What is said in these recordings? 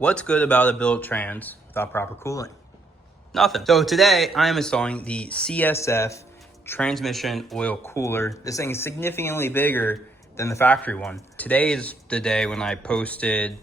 What's good about a built trans without proper cooling? Nothing. So today I am installing the CSF Transmission Oil Cooler. This thing is significantly bigger than the factory one. Today is the day when I posted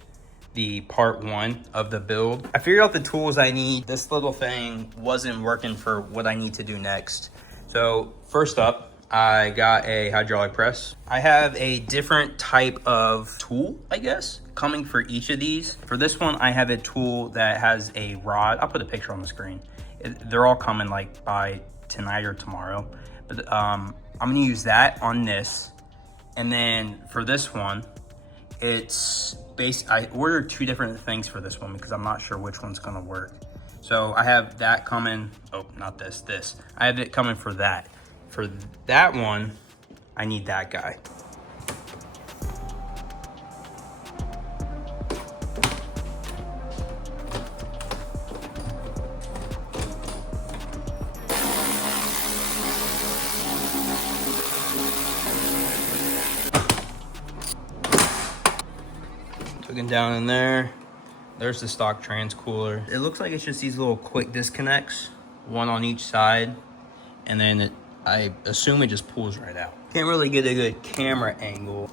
the part 1 of the build. I figured out the tools I need. This little thing wasn't working for what I need to do next. So first up, I got a hydraulic press. I have a different type of tool, I guess, coming for each of these. For this one, I have a tool that has a rod. I'll put a picture on the screen. They're all coming like by tonight or tomorrow. But I'm gonna use that on this. And then for this one, I ordered 2 different things for this one because I'm not sure which one's gonna work. So I have that coming, oh, not this. I have it coming for that. For that one, I need that guy. Took it down in there. There's the stock trans cooler. It looks like it's just these little quick disconnects, one on each side, and then I assume it just pulls right out. Can't really get a good camera angle.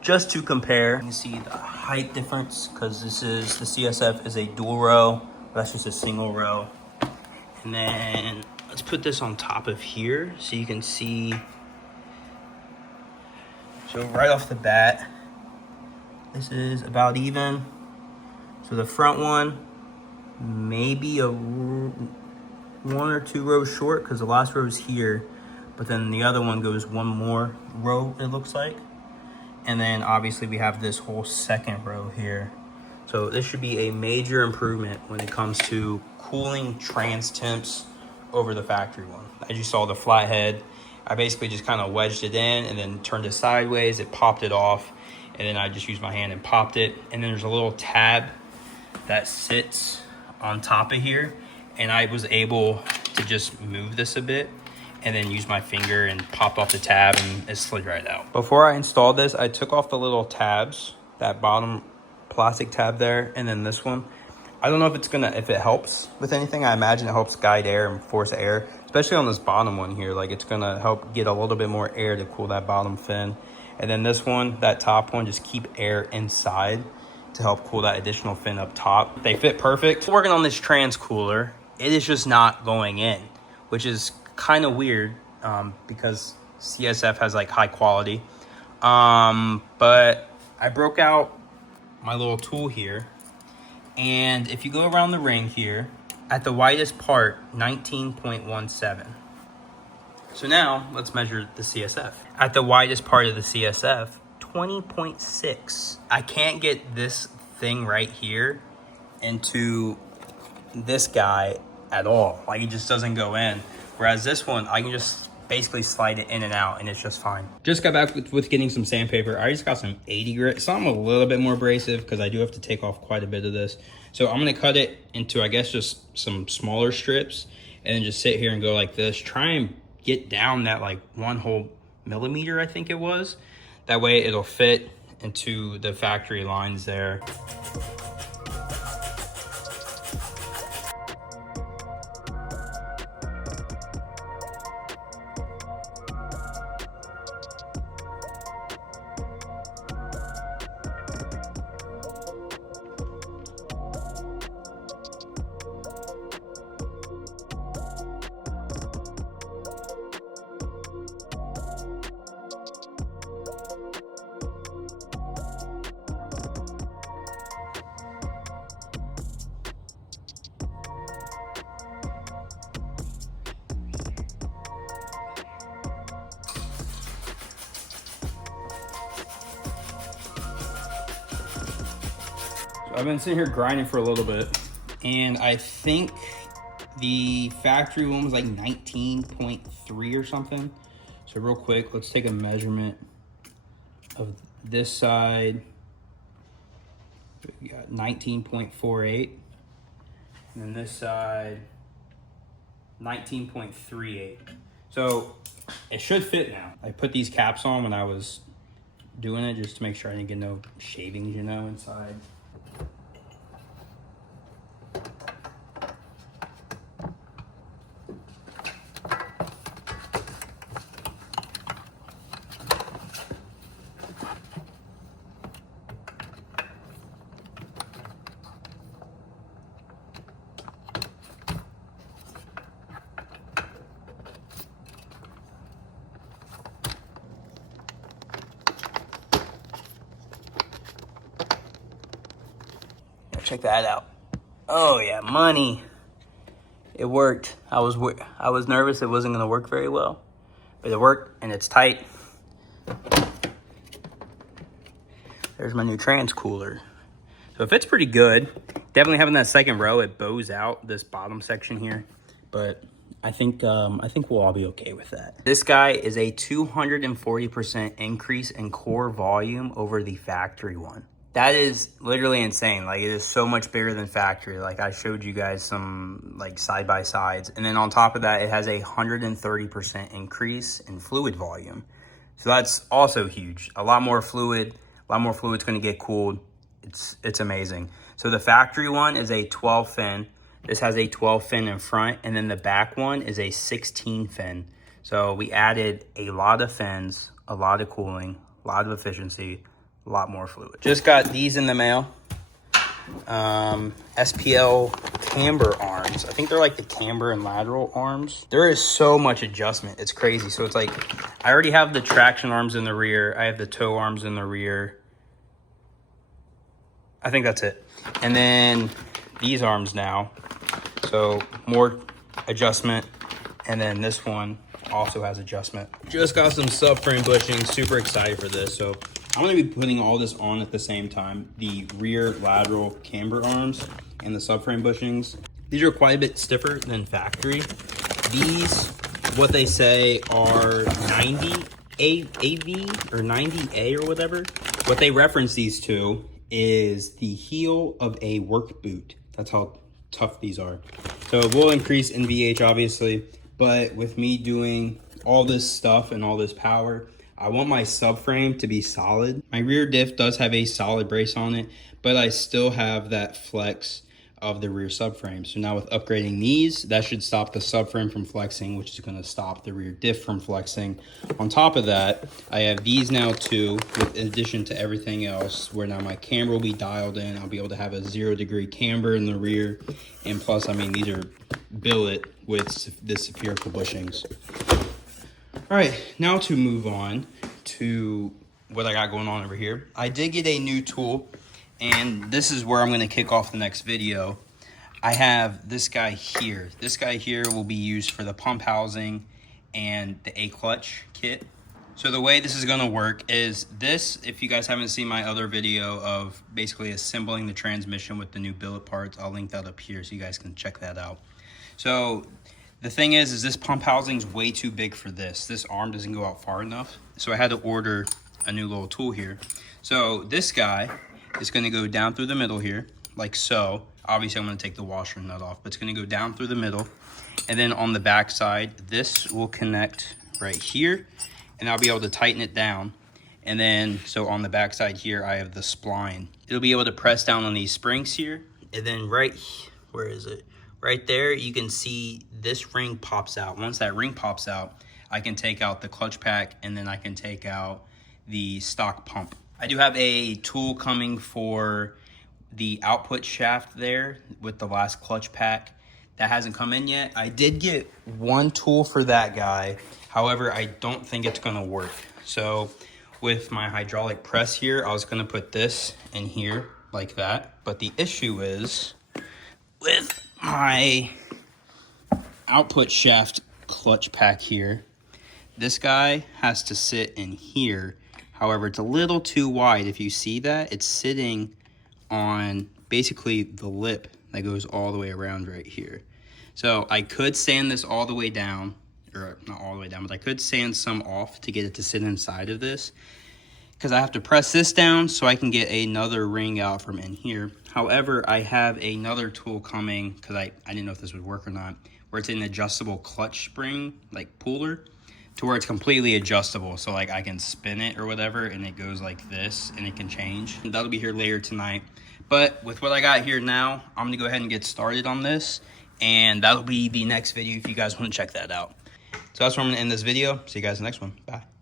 Just to compare, you can see the height difference because the CSF is a dual row. That's just a single row. And then let's put this on top of here so you can see. So right off the bat, this is about even. So the front one, maybe a 1 or 2 rows short because the last row is here, but then the other one goes 1 more row, it looks like. And then obviously we have this whole second row here. So this should be a major improvement when it comes to cooling trans temps over the factory one. As you saw, the flathead, I basically just kind of wedged it in and then turned it sideways. It popped it off, and then I just used my hand and popped it. And then there's a little tab that sits on top of here, and I was able to just move this a bit and then use my finger and pop off the tab, and it slid right out. Before I installed this, I took off the little tabs, that bottom plastic tab there, and then this one. I don't know if it helps with anything. I imagine it helps guide air and force air, especially on this bottom one here. Like, it's gonna help get a little bit more air to cool that bottom fin. And then this one, that top one, just keep air inside to help cool that additional fin up top. They fit perfect. Working on this trans cooler, it is just not going in, which is kind of weird because CSF has like high quality. But I broke out my little tool here, and if you go around the ring here, at the widest part, 19.17. So now let's measure the CSF. At the widest part of the CSF, 20.6. I can't get this thing right here into this guy at all. Like, it just doesn't go in. Whereas this one, I can just basically slide it in and out and it's just fine. Just got back with getting some sandpaper. I just got some 80 grit, some a little bit more abrasive because I do have to take off quite a bit of this. So I'm gonna cut it into, I guess, just some smaller strips and then just sit here and go like this. Try and get down that like 1 whole millimeter, I think it was. That way it'll fit into the factory lines there. I've been sitting here grinding for a little bit, and I think the factory one was like 19.3 or something. So real quick, let's take a measurement of this side. We got 19.48, and then this side 19.38. So it should fit now. I put these caps on when I was doing it just to make sure I didn't get no shavings, you know, inside. Check that out. Oh yeah, money. It worked. I was nervous it wasn't gonna work very well, but it worked and it's tight. There's my new trans cooler. So it fits pretty good. Definitely having that second row, it bows out this bottom section here, but I think we'll all be okay with that. This guy is a 240% increase in core volume over the factory one. That is literally insane. Like, it is so much bigger than factory. Like, I showed you guys some like side by sides, and then on top of that, it has a 130% increase in fluid volume. So that's also huge. A lot more fluid. A lot more fluid's going to get cooled. It's amazing. So the factory one is a 12 fin. This has a 12 fin in front, and then the back one is a 16 fin. So we added a lot of fins, a lot of cooling, a lot of efficiency, a lot more fluid. Just got these in the mail. SPL camber arms. I think they're like the camber and lateral arms. There is so much adjustment. It's crazy. So it's like, I already have the traction arms in the rear. I have the tow arms in the rear. I think that's it. And then these arms now. So more adjustment. And then this one also has adjustment. Just got some subframe bushings. Super excited for this. So I'm going to be putting all this on at the same time. The rear lateral camber arms and the subframe bushings. These are quite a bit stiffer than factory. These, what they say, are 90 AV or 90A or whatever. What they reference these to is the heel of a work boot. That's how tough these are. So it will increase in VH, obviously. But with me doing all this stuff and all this power, I want my subframe to be solid. My rear diff does have a solid brace on it, but I still have that flex of the rear subframe. So now with upgrading these, that should stop the subframe from flexing, which is going to stop the rear diff from flexing. On top of that, I have these now too, in addition to everything else, where now my camber will be dialed in. I'll be able to have a 0-degree camber in the rear. And plus, I mean, these are billet with the spherical bushings. All right, now to move on to what I got going on over here. I did get a new tool, and this is where I'm going to kick off the next video. I have this guy here. This guy here will be used for the pump housing and the A-clutch kit. So the way this is going to work is this, if you guys haven't seen my other video of basically assembling the transmission with the new billet parts, I'll link that up here so you guys can check that out. So the thing is this pump housing is way too big for this. This arm doesn't go out far enough. So I had to order a new little tool here. So this guy is going to go down through the middle here, like so. Obviously, I'm going to take the washer nut off, but it's going to go down through the middle. And then on the back side, this will connect right here, and I'll be able to tighten it down. And then, so on the back side here, I have the spline. It'll be able to press down on these springs here. And then where is it? Right there, you can see this ring pops out. Once that ring pops out, I can take out the clutch pack, and then I can take out the stock pump. I do have a tool coming for the output shaft there with the last clutch pack. That hasn't come in yet. I did get one tool for that guy. However, I don't think it's gonna work. So with my hydraulic press here, I was gonna put this in here like that. But the issue is with my output shaft clutch pack here, this guy has to sit in here. However, it's a little too wide. If you see that, it's sitting on basically the lip that goes all the way around right here. So I could sand this all the way down, or not all the way down, but I could sand some off to get it to sit inside of this, because I have to press this down so I can get another ring out from in here. However, I have another tool coming, because I didn't know if this would work or not, where it's an adjustable clutch spring, like puller, to where it's completely adjustable. So like I can spin it or whatever and it goes like this and it can change. And that'll be here later tonight. But with what I got here now, I'm gonna go ahead and get started on this, and that'll be the next video if you guys want to check that out. So that's where I'm gonna end this video. See you guys in the next one. Bye.